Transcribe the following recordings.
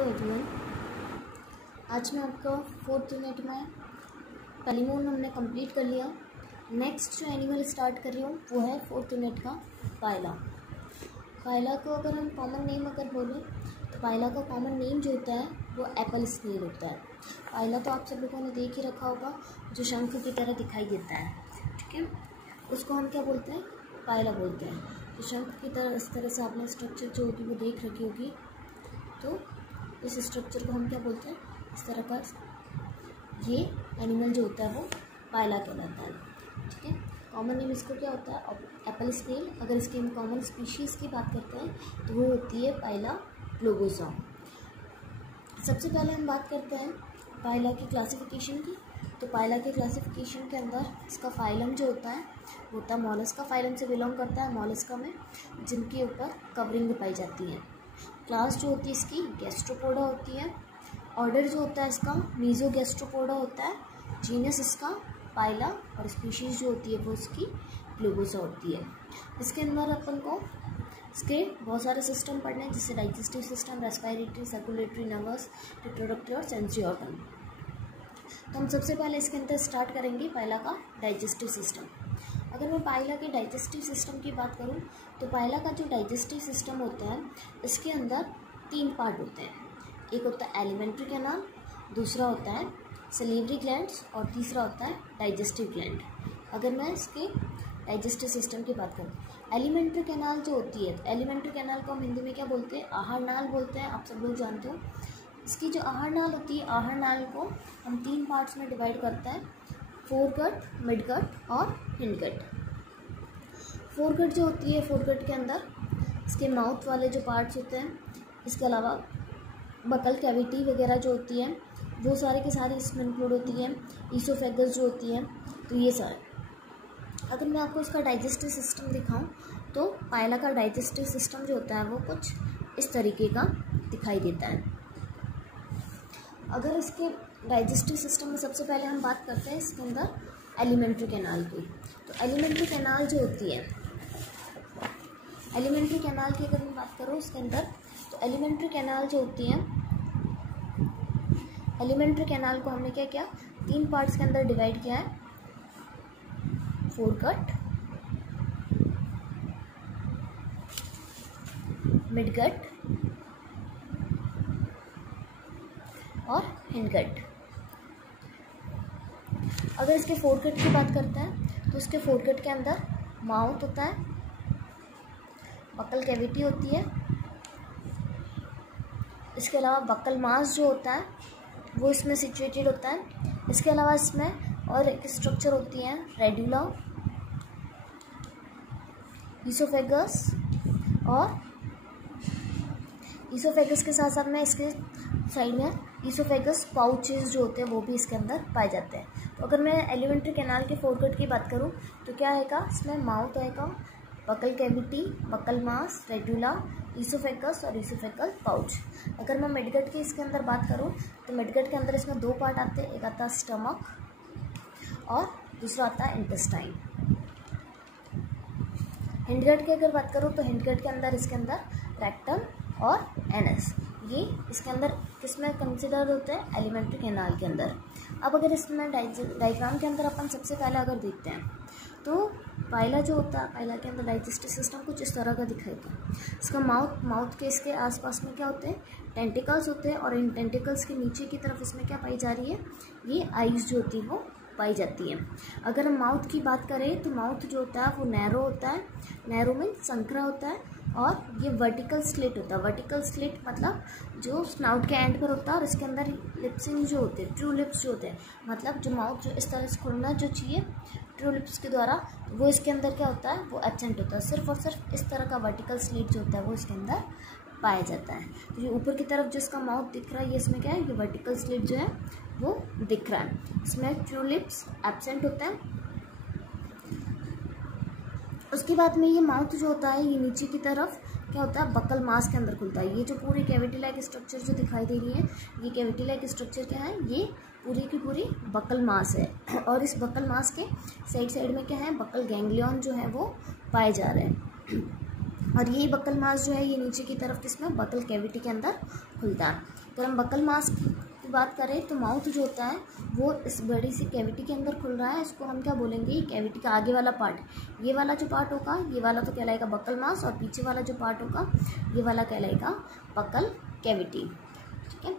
Hello everyone. आज मैं आपका 4th यूनिट में पेलिमोन हमने कंप्लीट कर लिया। नेक्स्ट जो एनिमल स्टार्ट कर रही हूँ वो है 4th यूनिट का पायला। पायला को अगर हम कॉमन नेम अगर बोलें तो पायला का कॉमन नेम जो होता है वो एप्पल स्नेल होता है। पायला तो आप सब लोगों ने देख ही रखा होगा, जो शंख की तरह दिखाई देता है, ठीक है। उसको हम क्या बोलते हैं? पायला बोलते हैं। तो शंख की तरह इस तरह से आपने स्ट्रक्चर जो होगी वो देख रखी होगी, तो इस स्ट्रक्चर को हम क्या बोलते हैं? इस तरह का ये एनिमल जो होता है वो पायला कहलाता है, ठीक है। कॉमन नेम इसको क्या होता है? Apple snail. अगर इसकी हम कॉमन स्पीशीज़ की बात करते हैं तो वो होती है पायला ग्लोबोसा। सबसे पहले हम बात करते हैं पायला की क्लासिफिकेशन की। तो पायला के क्लासिफिकेशन के अंदर इसका फाइलम जो होता है वो होता है मॉलस्का फाइलम से बिलोंग करता है। मॉलस्का में जिनके ऊपर कवरिंग पाई जाती है। क्लास जो होती है इसकी गैस्ट्रोपोडा होती है। ऑर्डर जो होता है इसका मीजोगैस्ट्रोपोडा होता है। जीनस इसका पायला और स्पीशीज़ जो होती है वो इसकी ग्लोबोसा होती है। इसके अंदर अपन को इसके बहुत सारे सिस्टम पढ़ने हैं, जैसे digestive system, respiratory, circulatory, nervous, reproductive और सेंसरी ऑर्गन। तो हम सबसे पहले इसके अंदर स्टार्ट करेंगे पायला का डाइजेस्टिव सिस्टम। अगर मैं पायला के डाइजेस्टिव सिस्टम की बात करूं तो पायला का जो डाइजेस्टिव सिस्टम होता है इसके अंदर 3 पार्ट होते हैं। एक होता है एलिमेंट्री कैनाल, दूसरा होता है सलीवरी ग्लैंड्स और तीसरा होता है डाइजेस्टिव ग्लैंड। अगर मैं इसके डाइजेस्टिव सिस्टम की बात करूँ, एलिमेंट्री कैनाल जो होती है, एलिमेंट्री कैनाल को हम हिंदी में क्या बोलते हैं? आहार नाल बोलते हैं, आप सब लोग जानते हो। इसकी जो आहार नाल होती है, आहार नाल को हम 3 पार्ट्स में डिवाइड करते हैं, फोरगट, मिडगट और हिंडगट। फोरगट जो होती है, फोरगट के अंदर इसके माउथ वाले जो पार्ट्स होते हैं, इसके अलावा बकल कैविटी वगैरह जो होती है वो सारे के सारे इसमें इंक्लूड होती है। ईसोफेगस जो होती है, तो ये सारे। अगर मैं आपको इसका डाइजेस्टिव सिस्टम दिखाऊं तो पायला का डाइजेस्टिव सिस्टम जो होता है वो कुछ इस तरीके का दिखाई देता है। अगर इसके डाइजेस्टिव सिस्टम में सबसे पहले हम बात करते हैं इसके अंदर एलिमेंट्री कैनाल की। तो एलिमेंट्री कैनाल जो होती है, एलिमेंट्री कैनाल की अगर मैं बात करूँ इसके अंदर, तो एलिमेंट्री कैनाल जो होती है, एलिमेंट्री कैनाल को हमने क्या किया? 3 पार्ट्स के अंदर डिवाइड किया है, फोरगट, मिडगट और हिंडगट। अगर इसके फोरगट की बात करते हैं तो इसके फोरगट के अंदर माउथ होता है, बकल कैविटी होती है, इसके अलावा बकल मास जो होता है वो इसमें सिचुएटेड होता है। इसके अलावा इसमें और एक स्ट्रक्चर होती है रेड्यूला, ईसोफेगस, और ईसोफेगस के साथ साथ में इसके साइड में ईसोफेगस पाउचेस जो होते हैं वो भी इसके अंदर पाए जाते हैं। तो अगर मैं एलिमेंट्री कैनाल के फोरगट की बात करूं तो क्या आएगा? इसमें माउथ आएगा, बकल कैविटी, बकल मास, रेड्यूला, ईसोफेगस और ईसोफेगल पाउच। अगर मैं मिडगट की इसके अंदर बात करूं तो मिडगट के अंदर इसमें 2 पार्ट आते हैं, एक आता है स्टमक और दूसरा आता है इंटेस्टाइन। हिंडगट की अगर बात करूं तो हिंडगट के अंदर इसके अंदर रेक्टम और एनस, ये इसके अंदर किसमें कंसिडर होते हैं? एलिमेंट्री कैनाल के अंदर। अब अगर इसमें डायग्राम के अंदर अपन सबसे पहले अगर देखते हैं तो पायला जो होता है, पायला के अंदर डाइजेस्टिव सिस्टम कुछ इस तरह का दिखाई देता है। इसका माउथ के इसके आसपास में क्या होते हैं? टेंटिकल्स होते हैं, और इन टेंटिकल्स के नीचे की तरफ इसमें क्या पाई जा रही है? ये आइज जो होती है वो पाई जाती है। अगर हम माउथ की बात करें तो माउथ जो होता है वो नैरो होता है, नैरो में संकरा होता है, और ये वर्टिकल स्लिट होता है। वर्टिकल स्लिट मतलब जो स्नाउट के एंड पर होता है, और इसके अंदर लिप्सिंग जो होते हैं, ट्रू लिप्स जो होते हैं, मतलब जो माउथ जो इस तरह से खुलना जो चाहिए ट्रू लिप्स के द्वारा, वो इसके अंदर क्या होता है? वो एब्सेंट होता है। सिर्फ और सिर्फ इस तरह का वर्टिकल स्लिट जो होता है वो इसके अंदर पाया जाता है। तो ये ऊपर की तरफ जो इसका माउथ दिख रहा है, ये इसमें क्या है? ये वर्टिकल स्लिट जो है वो दिख रहा है। इसमें ट्रू लिप्स एब्सेंट होता है। उसके बाद में ये माउथ जो होता है ये नीचे की तरफ क्या होता है? बकल मास के अंदर खुलता है। ये जो पूरी कैविटी लाइक स्ट्रक्चर जो दिखाई दे रही है, ये कैविटी लाइक स्ट्रक्चर क्या है? ये पूरी की पूरी बकल मास है। और इस बकल मास के साइड में क्या है? बकल गैंग्लियन जो है वो पाए जा रहे हैं। और ये बकल मास जो है ये नीचे की तरफ किसमें बकल कैविटी के अंदर खुलता है। अगर हम बकल मास की बात करें तो माउथ जो होता है वो इस बड़ी सी कैविटी के अंदर खुल रहा है, इसको हम क्या बोलेंगे, ये कैविटी का आगे वाला पार्ट, ये वाला जो पार्ट होगा ये वाला तो कहलाएगा बकल मास, और पीछे वाला जो पार्ट होगा ये वाला कहलाएगा बकल कैविटी। ठीक है,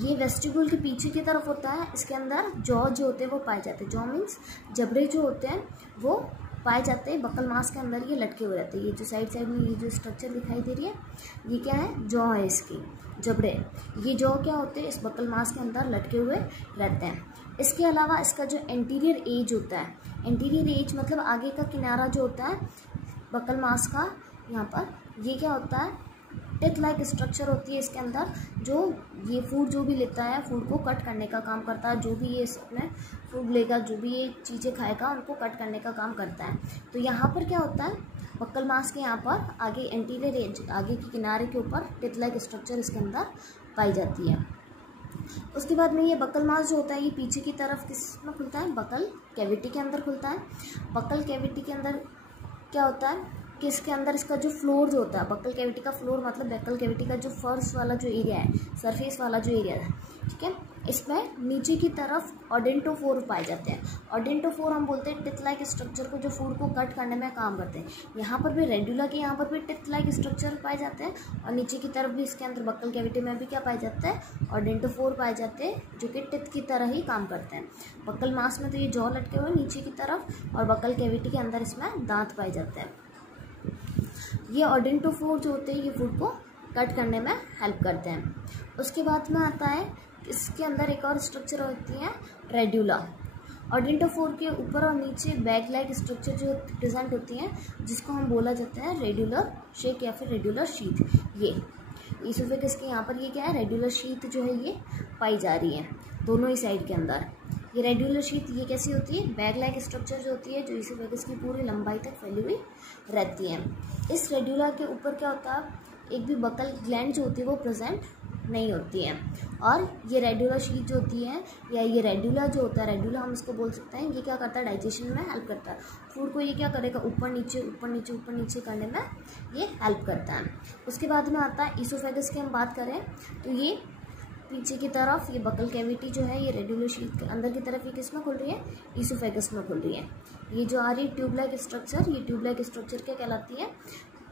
ये वेस्टिब्यूल के पीछे की तरफ होता है, इसके अंदर जॉ जो होते हैं वो पाए जाते हैं। जॉ मीन्स जबड़े जो होते हैं वो पाए जाते हैं बकल मास के अंदर, ये लटके हुए रहते हैं। ये जो साइड साइड में ये जो स्ट्रक्चर दिखाई दे रही है ये क्या है, जॉ है इसकी, जबड़े। ये जॉ क्या होते हैं, इस बकल मास के अंदर लटके हुए रहते हैं। इसके अलावा इसका जो एंटीरियर एज होता है, एंटीरियर एज मतलब आगे का किनारा जो होता है बकल मास का, यहाँ पर ये क्या होता है, टिथ लाइक स्ट्रक्चर होती है इसके अंदर, जो ये फूड जो भी लेता है फूड को कट करने का काम करता है। जो भी ये इसमें फूड लेगा, जो भी ये चीज़ें खाएगा उनको कट करने का काम करता है। तो यहाँ पर क्या होता है, बकल मास के यहाँ पर आगे एंटीरियर एज, आगे के किनारे के ऊपर टिथ लाइक स्ट्रक्चर इसके अंदर पाई जाती है। उसके बाद में ये बकल मास जो होता है ये पीछे की तरफ किस में खुलता है, बकल कैविटी के अंदर खुलता है। बकल कैविटी के अंदर क्या होता है कि इसके अंदर इसका जो फ्लोर जो होता है, बकल कैविटी का फ्लोर मतलब बकल कैविटी का जो फर्श वाला जो एरिया है, सरफेस वाला जो एरिया है, ठीक है, इसमें नीचे की तरफ ऑडेंटोफोर पाए जाते हैं। ऑडेंटोफोर हम बोलते हैं टिथ लाइक स्ट्रक्चर को जो फूड को कट करने में काम करते हैं। यहाँ पर भी रेडुला के यहाँ पर भी टिथ लाइक स्ट्रक्चर पाए जाते हैं, और नीचे की तरफ भी इसके अंदर बकल कैविटी में भी क्या पाए जाता है, ऑडेंटोफोर पाए जाते हैं, जो कि टिथ की तरह ही काम करते हैं। बकल मास में तो ये जॉ लटके हुए नीचे की तरफ, और बकल कैविटी के अंदर इसमें दांत पाए जाते हैं। ये ऑडेंटोफोर जो होते हैं ये फूड को कट करने में हेल्प करते हैं। उसके बाद में आता है इसके अंदर एक और स्ट्रक्चर होती है रेड्यूला। ऑडेंटोफोर के ऊपर और नीचे बैग लाइक स्ट्रक्चर जो प्रेजेंट होती हैं, जिसको हम बोला जाता है रेड्यूलर शेक या फिर रेड्यूलर शीथ। ये ईसोफेगस के यहाँ पर ये क्या है, रेड्यूलर शीथ जो है ये पाई जा रही है दोनों ही साइड के अंदर। ये रेड्यूलर शीथ ये कैसी होती है, बैग लाइक स्ट्रक्चर जो होती है, जो ईसोफेगस की पूरी लंबाई तक फैली हुई रहती है। इस रेड्यूला के ऊपर क्या होता है, एक भी बकल ग्लैंड जो होती है वो प्रेजेंट नहीं होती है। और ये रेड्यूलर शीथ जो होती है, या ये रेड्यूला जो होता है, रेड्यूला हम इसको बोल सकते हैं, ये क्या करता है, डाइजेशन में हेल्प करता है। फूड को ये क्या करेगा, ऊपर नीचे ऊपर नीचे ऊपर नीचे करने में ये हेल्प करता है। उसके बाद में आता है ईसोफेगस की हम बात करें तो ये पीछे की तरफ ये बकल कैविटी जो है ये रेड्यूलर शीथ के अंदर की तरफ ये किस में खुल रही है, ईसोफेगस में खुल रही है। ये जो आ रही है ट्यूब लाइक स्ट्रक्चर, ये ट्यूब लाइक स्ट्रक्चर क्या कहलाती है,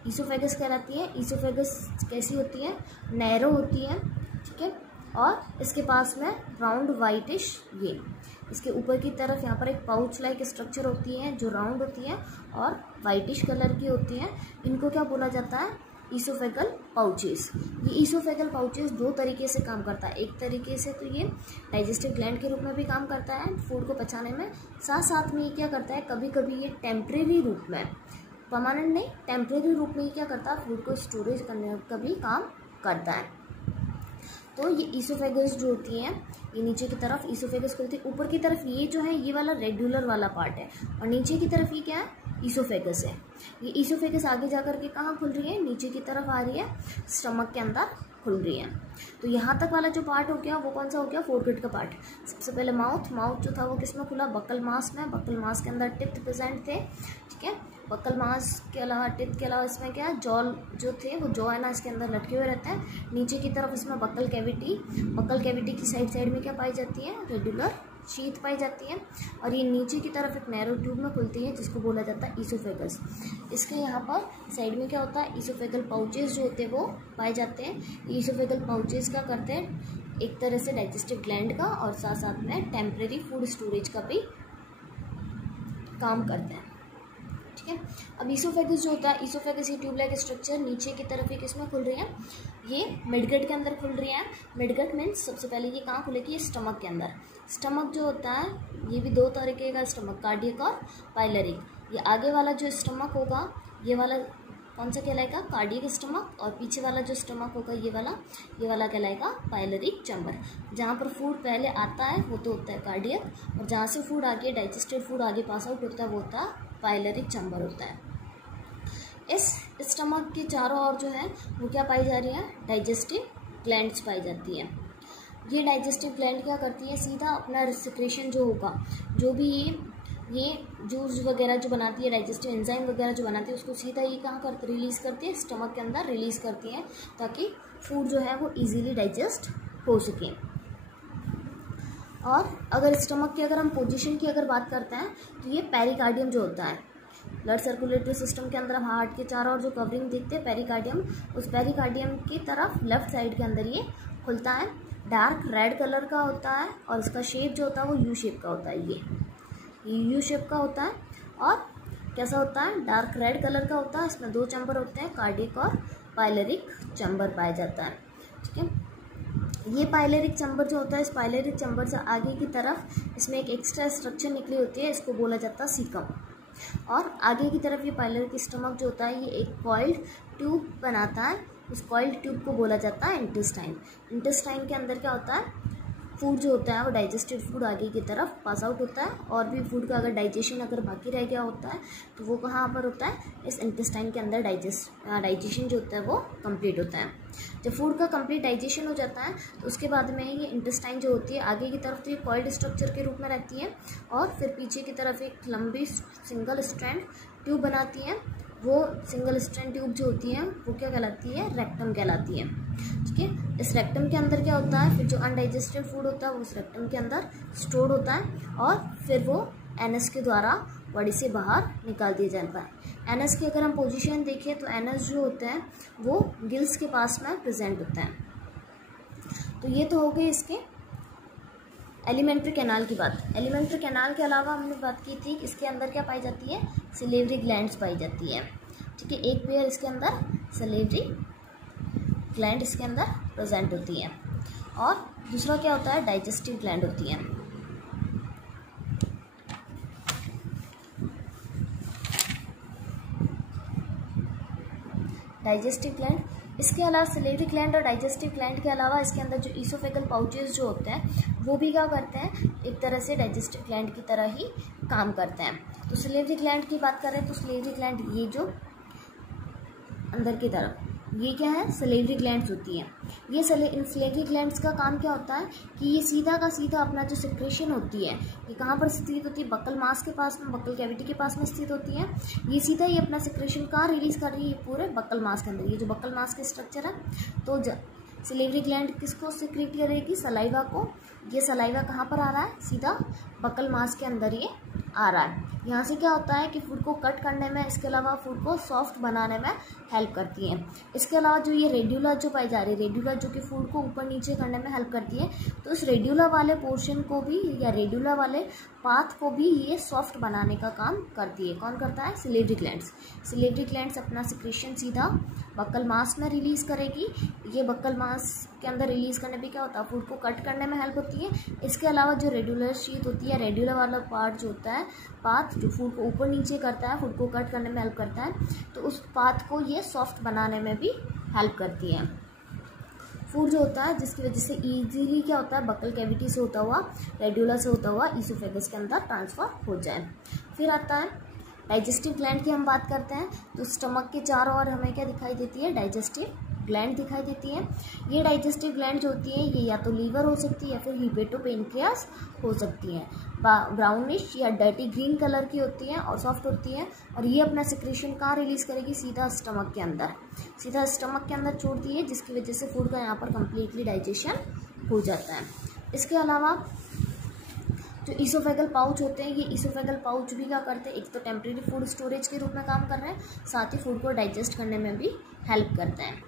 ईसोफेगस कहलाती है। ईसोफेगस कैसी होती है, नैरो होती है, ठीक है, और इसके पास में राउंड वाइटिश, ये इसके ऊपर की तरफ यहाँ पर एक पाउच लाइक स्ट्रक्चर होती है जो राउंड होती है और वाइटिश कलर की होती है। इनको क्या बोला जाता है, ईसोफेगल पाउचेस। ये ईसोफेगल पाउचेस दो तरीके से काम करता है। एक तरीके से तो ये डाइजेस्टिव ग्लैंड के रूप में भी काम करता है फूड को पचाने में, साथ साथ में ये क्या करता है, कभी कभी ये टेम्परेरी रूप में, परमानेंट नहीं, टेम्परेरी रूप में ये क्या करता है, फूड को स्टोरेज करने का भी काम करता है। तो ये ईसोफेगस जो होती है ये नीचे की तरफ ईसोफेगस खुलती है, ऊपर की तरफ ये जो है ये वाला रेड्यूलर वाला पार्ट है, और नीचे की तरफ ये क्या है, ईसोफेगस है। ये ईसोफेगस आगे जाकर के कहाँ खुल रही है, नीचे की तरफ आ रही है, स्टमक के अंदर खुल रही है। तो यहाँ तक वाला जो पार्ट हो गया वो कौन सा हो गया, फोरगेट का पार्ट। सबसे पहले माउथ जो था वो किस में खुला, बकल मास में। बकल मास के अंदर टिथ प्रेजेंट थे, ठीक है। बकल मास के अलावा, टिथ के अलावा इसमें क्या है, जॉ जो थे वो जॉ है ना इसके अंदर लटके हुए रहते हैं। नीचे की तरफ इसमें बकल कैविटी की साइड में क्या पाई जाती है, रेड्यूलर शीथ पाई जाती है, और ये नीचे की तरफ एक नैरो ट्यूब में खुलती है जिसको बोला जाता है ईसोफेगस। इसके यहाँ पर साइड में क्या होता है, ईसोफेगल पाउचेस जो होते हैं वो पाए जाते हैं। ईसोफेगल पाउचेस क्या करते हैं, एक तरह से डाइजेस्टिव ग्लैंड का और साथ साथ में टेम्परेरी फूड स्टोरेज का भी काम करते हैं, ठीक है। अब ईसोफेगस जो होता है, ईसोफेगस ये ट्यूब लाइक स्ट्रक्चर नीचे की तरफ एक इसमें खुल रही है, ये मिडगट के अंदर खुल रही है। मिडगट मीन्स सबसे पहले ये कहाँ खुलेगी, ये स्टमक के अंदर। स्टमक जो होता है ये भी दो तरीके का स्टमक, कार्डियक और पाइलरिक। ये आगे वाला जो स्टमक होगा ये वाला कौन सा कहलाएगा, कार्डियक स्टमक, और पीछे वाला जो स्टमक होगा ये वाला कहलाएगा पाइलरिक चैम्बर। जहाँ पर फूड पहले आता है वो तो होता है कार्डियक, और जहाँ से फूड आगे डाइजेस्टेड फूड आगे पास आउट होता है वो होता है पाइलरिक चैम्बर होता है। इस स्टमक के चारों ओर जो है वो क्या पाई जा रही है, डाइजेस्टिव ग्लैंड्स पाई जाती है। ये डाइजेस्टिव ग्लैंड क्या करती है, सीधा अपना सिक्रेशन जो होगा, जो भी ये जूस वगैरह जो बनाती है, डाइजेस्टिव एंजाइम वगैरह जो बनाती है, उसको सीधा ये कहाँ कर रिलीज़ करती है, स्टमक के अंदर रिलीज़ करती है, ताकि फूड जो है वो इजीली डाइजेस्ट हो सके। और अगर स्टमक की अगर हम पोजीशन की अगर बात करते हैं तो ये पेरिकार्डियम जो होता है, ब्लड सर्कुलेटरी सिस्टम के अंदर हम हार्ट के चारों ओर जो कवरिंग देखते हैं पेरिकार्डियम, उस पेरिकार्डियम की तरफ लेफ्ट साइड के अंदर ये खुलता है। डार्क रेड कलर का होता है और इसका शेप जो होता है वो यू शेप का होता है। ये यू शेप का होता है और कैसा होता है, डार्क रेड कलर का होता है। इसमें 2 चैम्बर होते हैं, कार्डियक और पाइलेरिक चैम्बर पाया जाता है। ठीक है, ये पाइलेरिक चैम्बर जो होता है, इस पाइलेरिक चैम्बर से आगे की तरफ इसमें एक एक्स्ट्रा स्ट्रक्चर निकली होती है, इसको बोला जाता है सीकम। और आगे की तरफ ये पाइलेरिक स्टमक जो होता है ये एक कॉइल्ड ट्यूब बनाता है, उस कॉइल्ड ट्यूब को बोला जाता है इंटेस्टाइन। इंटेस्टाइन के अंदर क्या होता है, फूड जो होता है वो डाइजेस्टेड फूड आगे की तरफ पास आउट होता है, और भी फूड का अगर डाइजेशन अगर बाकी रह गया होता है तो वो कहाँ पर होता है, इस इंटेस्टाइन के अंदर डाइजेशन जो होता है वो कंप्लीट होता है। जब फूड का कंप्लीट डाइजेशन हो जाता है तो उसके बाद में ये इंटेस्टाइन जो होती है आगे की तरफ तो ये कॉइल्ड स्ट्रक्चर के रूप में रहती है, और फिर पीछे की तरफ एक लंबी सिंगल स्ट्रैंड ट्यूब बनाती है। वो सिंगल स्ट्रैंड ट्यूब जो होती है वो क्या कहलाती है, रेक्टम कहलाती है। ठीक है, इस रेक्टम के अंदर क्या होता है, फिर जो अनडाइजेस्टेड फूड होता है वो उस रेक्टम के अंदर स्टोर होता है, और फिर वो एनस के द्वारा बॉडी से बाहर निकाल दिया जाता है। एनस की अगर हम पोजीशन देखें तो एनस जो होता है वो गिल्स के पास में प्रेजेंट होता है। तो ये तो हो गई इसके एलिमेंट्री कैनाल की बात। एलिमेंट्री कैनाल के अलावा हमने बात की थी कि इसके अंदर क्या पाई जाती है, सिलेवरी ग्लैंड्स पाई जाती है। ठीक है, एक पेयर इसके अंदर सिलेवरी ग्लैंड इसके अंदर प्रेजेंट होती है, और दूसरा क्या होता है, डाइजेस्टिव ग्लैंड होती है। डाइजेस्टिव ग्लैंड, इसके अलावा सिलेवरी ग्लैंड और डाइजेस्टिव ग्लैंड के अलावा इसके अंदर जो ईसोफेगल पाउचेस जो होते हैं वो भी क्या करते हैं, एक तरह से डाइजेस्टिव ग्लैंड की तरह ही काम करते हैं। तो सिलेवरी ग्लैंड की बात करें तो सिलेवरी ग्लैंड ये जो अंदर की तरफ ये क्या है, सिलेवरी ग्लैंड्स होती हैं। ये इन सिलेवरी ग्लैंड्स का काम क्या होता है कि ये सीधा का सीधा अपना जो सिक्रेशन होती है ये कहाँ पर स्थित होती है, बक्कल मास के पास में, बक्कल कैविटी के पास में स्थित होती है। ये सीधा ही अपना सिक्रेशन कहाँ रिलीज कर रही है, पूरे बक्कल मास के अंदर। ये जो बक्कल मास के स्ट्रक्चर है, तो सिलेवरी ग्लैंड किसको सिक्रेट करेगी, सलाइवा को। ये सलाइवा कहाँ पर आ रहा है, सीधा बक्कल मास के अंदर ये आ रहा है। यहाँ से क्या होता है कि फूड को कट करने में, इसके अलावा फूड को सॉफ्ट बनाने में हेल्प करती है। इसके अलावा जो ये रेड्यूला जो पाई जा रही है, रेड्यूला जो कि फूड को ऊपर नीचे करने में हेल्प करती है, तो इस रेड्यूला वाले पोर्शन को भी या रेड्यूला वाले पाथ को भी ये सॉफ्ट बनाने का काम करती है। कौन करता है, सिलेवरी ग्लैंड्स। सिलेवरी ग्लैंड्स अपना सिक्रेशन सीधा बक्कल मास में रिलीज करेगी। ये बक्कल मास के अंदर रिलीज करने पे क्या होता है, फूड को कट करने में हेल्प होती है। इसके अलावा जो रेड्यूलर शीथ होती है, रेड्यूलर वाला पार्ट जो होता है, पाथ जो फूड को ऊपर नीचे करता है, फूड को कट करने में हेल्प करता है, तो उस पाथ को ये सॉफ्ट बनाने में भी हेल्प करती है। फूड जो होता है जिसकी वजह से इजीली क्या होता है, बक्कल कैविटी से होता हुआ, रेड्यूलर से होता हुआ ईसोफेगस के अंदर ट्रांसफर हो जाए। फिर आता है डाइजेस्टिव ग्लैंड की हम बात करते हैं तो स्टमक के चारों ओर हमें क्या दिखाई देती है, डाइजेस्टिव ग्लैंड दिखाई देती है। ये डाइजेस्टिव ग्लैंड जो होती है ये या तो लीवर हो सकती है या फिर हिपेटोपेनक्रियास हो सकती है। ब्राउनिश या डर्टी ग्रीन कलर की होती है और सॉफ्ट होती है, और ये अपना सिक्रेशन कहाँ रिलीज करेगी, सीधा स्टमक के अंदर, सीधा स्टमक के अंदर छोड़ती है, जिसकी वजह से फूड का यहाँ पर कम्प्लीटली डाइजेशन हो जाता है। इसके अलावा जो ईसोफेगल पाउच होते हैं, ये ईसोफेगल पाउच भी क्या करते हैं, एक तो टेम्परेरी फूड स्टोरेज के रूप में काम कर रहे हैं, साथ ही फूड को डाइजेस्ट करने में भी हेल्प करते हैं।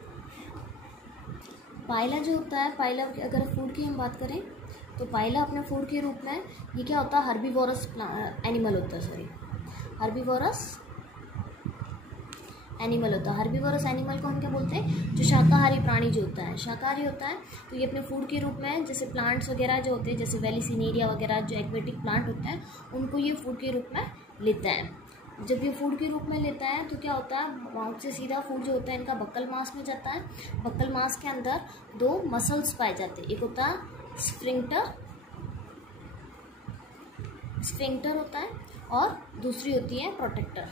पाइला जो होता है, पाइला अगर फूड की हम बात करें तो पाइला अपने फूड के रूप में ये क्या होता है, हर्बीवोरस एनिमल होता है, हर्बीवोरस एनिमल होता है। हर्बीवोरस एनिमल को हम क्या बोलते हैं, जो शाकाहारी प्राणी जो होता है, शाकाहारी होता है, तो ये अपने फूड के रूप में जैसे प्लांट्स वगैरह जो होते हैं, जैसे वेलिसिनेरिया वगैरह जो एक्वेटिक प्लांट होते हैं, उनको ये फूड के रूप में लेता है। जब ये फूड के रूप में लेता है तो क्या होता है, माउथ से सीधा फूड जो होता है इनका बक्कल मास में जाता है। बक्कल मास के अंदर 2 मसल्स पाए जाते हैं, एक होता है स्फिंक्टर होता है, और दूसरी होती है प्रोटेक्टर।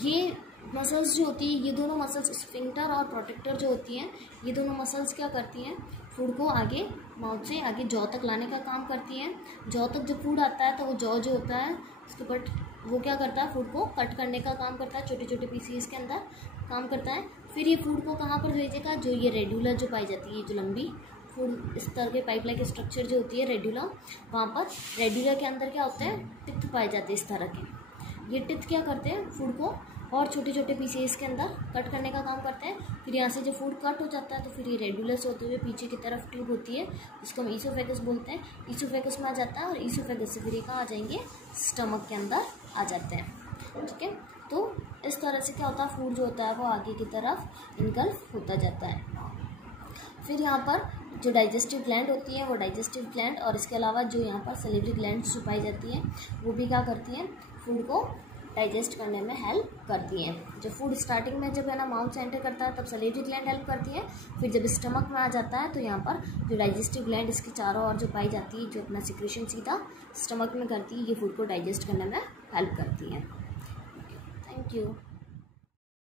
ये मसल्स जो होती है, ये दोनों मसल्स स्फिंक्टर और प्रोटेक्टर जो होती हैं, ये दोनों मसल्स क्या करती हैं, फूड को आगे माउथ से आगे जॉ तक लाने का काम करती हैं। जॉ तक जब फूड आता है तो वो जॉ जो होता है उसके ऊपर वो क्या करता है, फूड को कट करने का काम करता है, छोटे छोटे पीसीस के अंदर काम करता है। फिर ये फूड को कहाँ पर भेजेगा, जो ये रेडुला जो पाई जाती है, जो लंबी फूड इस तरह के पाइप लाइक स्ट्रक्चर जो होती है रेडुला, वहाँ पर रेडुला के अंदर क्या होता है, टिथ पाए जाते हैं इस तरह के। ये टिथ क्या करते हैं, फूड को और छोटे छोटे पीसेस के अंदर कट करने का काम करते हैं। फिर यहाँ से जब फूड कट हो जाता है तो फिर ये रेडुलर से होते हुए पीछे की तरफ ट्यूब होती है, जिसको हम ईसोफेगस बोलते हैं, ईसोफेगस में आ जाता है और ईसोफेगस से फिर ये कहाँ आ जाएंगे, स्टमक के अंदर आ जाते हैं। ठीक है, तो इस तरह से क्या होता है, फूड जो होता है वो आगे की तरफ इनगल्फ होता जाता है। फिर यहाँ पर जो डाइजेस्टिव ग्लैंड होती है वो डाइजेस्टिव ग्लैंड, और इसके अलावा जो यहाँ पर सैलिवरी ग्लैंड जो पाई जाती है वो भी क्या करती हैं, फूड को डाइजेस्ट करने में हेल्प करती हैं। जब फूड स्टार्टिंग में जब है ना माउथ से एंटर करता है तब सैलिवरी ग्लैंड हेल्प करती है। फिर जब स्टमक में आ जाता है तो यहाँ पर जो डाइजेस्टिव ग्लैंड इसके चारों ओर जो पाई जाती है, जो अपना सिक्रेशन सीधा स्टमक में करती है, ये फूड को डाइजेस्ट करने में हेल्प करती है। Thank you.